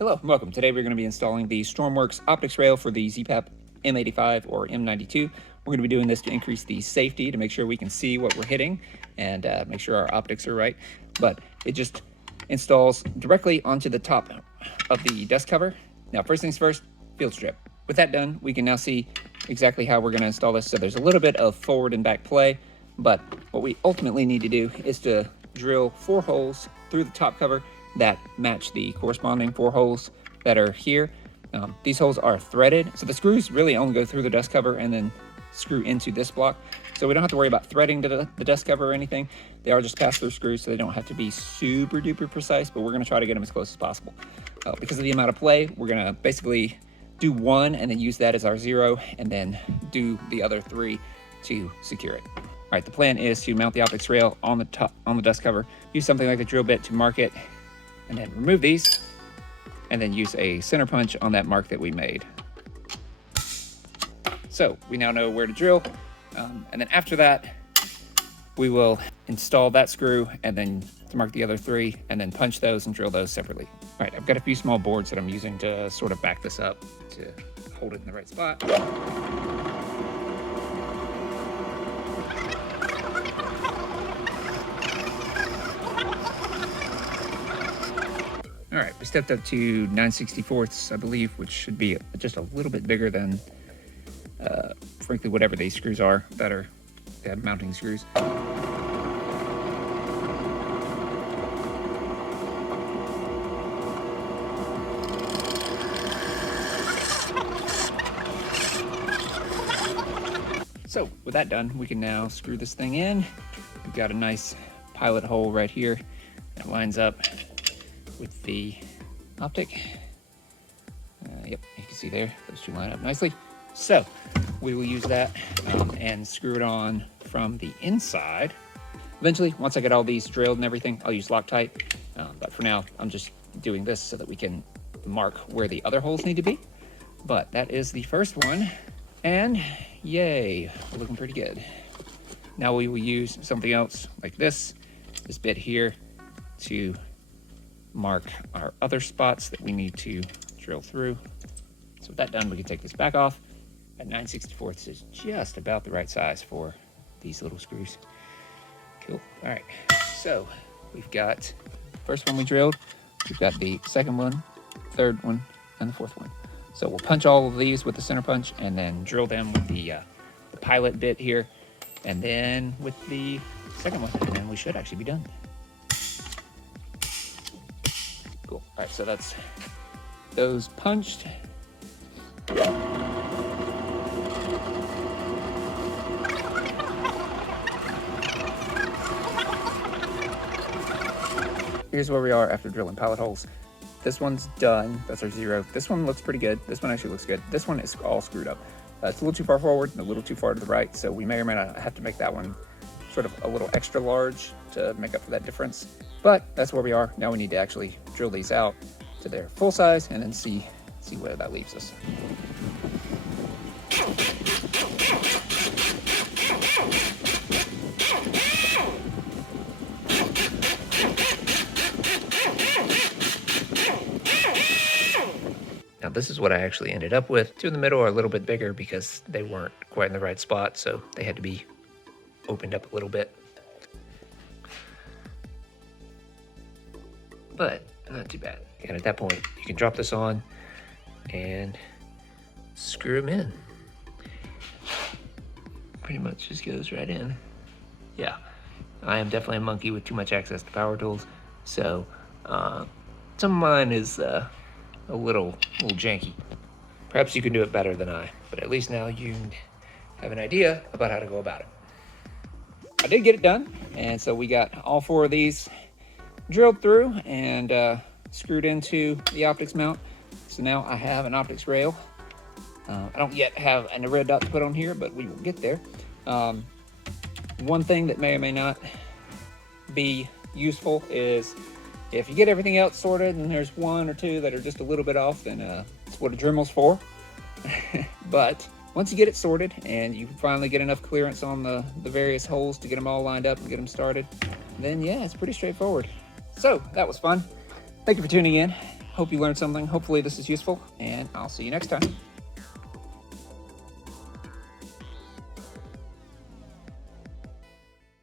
Hello and welcome. Today we're going to be installing the Stormworks optics rail for the ZPAP M85 or M92. We're going to be doing this to increase the safety, to make sure we can see what we're hitting and make sure our optics are right. But it just installs directly onto the top of the desk cover. Now, first things first, field strip. With that done, we can now see exactly how we're going to install this. So there's a little bit of forward and back play, but what we ultimately need to do is to drill 4 holes through the top cover that match the corresponding 4 holes that are here. These holes are threaded, so the screws really only go through the desk cover and then screw into this block. So we don't have to worry about threading the desk cover or anything. They are just pass-through screws, so they don't have to be super duper precise, but we're gonna try to get them as close as possible. Because of the amount of play, we're gonna basically do 1 and then use that as our 0, and then do the other 3 to secure it. All right, the plan is to mount the optics rail on the desk cover, use something like a drill bit to mark it, and then remove these, and then use a center punch on that mark that we made. So we now know where to drill, and then after that, we will install that screw and then to mark the other 3, and then punch those and drill those separately. All right, I've got a few small boards that I'm using to sort of back this up to hold it in the right spot. All right, we stepped up to 9/64, I believe, which should be just a little bit bigger than, frankly, whatever these screws are that are mounting screws. So with that done, we can now screw this thing in. We've got a nice pilot hole right here that lines up with the optic. Yep, you can see there, those 2 line up nicely. So we will use that and screw it on from the inside. Eventually, once I get all these drilled and everything, I'll use Loctite. But for now, I'm just doing this so that we can mark where the other holes need to be. But that is the first one, and yay, we're looking pretty good. Now we will use something else like this bit here to mark our other spots that we need to drill through. So with that done, we can take this back off. At 9/64 is just about the right size for these little screws. Cool. All right, so we've got the first one we drilled, we've got the second one, third one, and the fourth one. So we'll punch all of these with the center punch and then drill them with the pilot bit here, and then with the second one, and then we should actually be done. Cool. All right, so that's those punched. Here's where we are after drilling pilot holes. This one's done. That's our 0. This one looks pretty good. This one actually looks good. This one is all screwed up. It's a little too far forward and a little too far to the right, so we may or may not have to make that one sort of a little extra large to make up for that difference. But that's where we are. Now we need to actually drill these out to their full size and then see where that leaves us. Now this is what I actually ended up with. 2 in the middle are a little bit bigger because they weren't quite in the right spot, so they had to be opened up a little bit. But not too bad. And at that point, you can drop this on and screw them in. Pretty much just goes right in. Yeah, I am definitely a monkey with too much access to power tools, so some of mine is a little janky. Perhaps you can do it better than I, but at least now you have an idea about how to go about it. I did get it done, and so we got all 4 of these drilled through and screwed into the optics mount. So now I have an optics rail. I don't yet have a red dot to put on here, but we will get there. One thing that may or may not be useful is if you get everything else sorted and there's 1 or 2 that are just a little bit off, then that's what a Dremel's for. But once you get it sorted and you finally get enough clearance on the various holes to get them all lined up and get them started, then yeah, it's pretty straightforward. So that was fun. Thank you for tuning in. Hope you learned something. Hopefully this is useful, and I'll see you next time.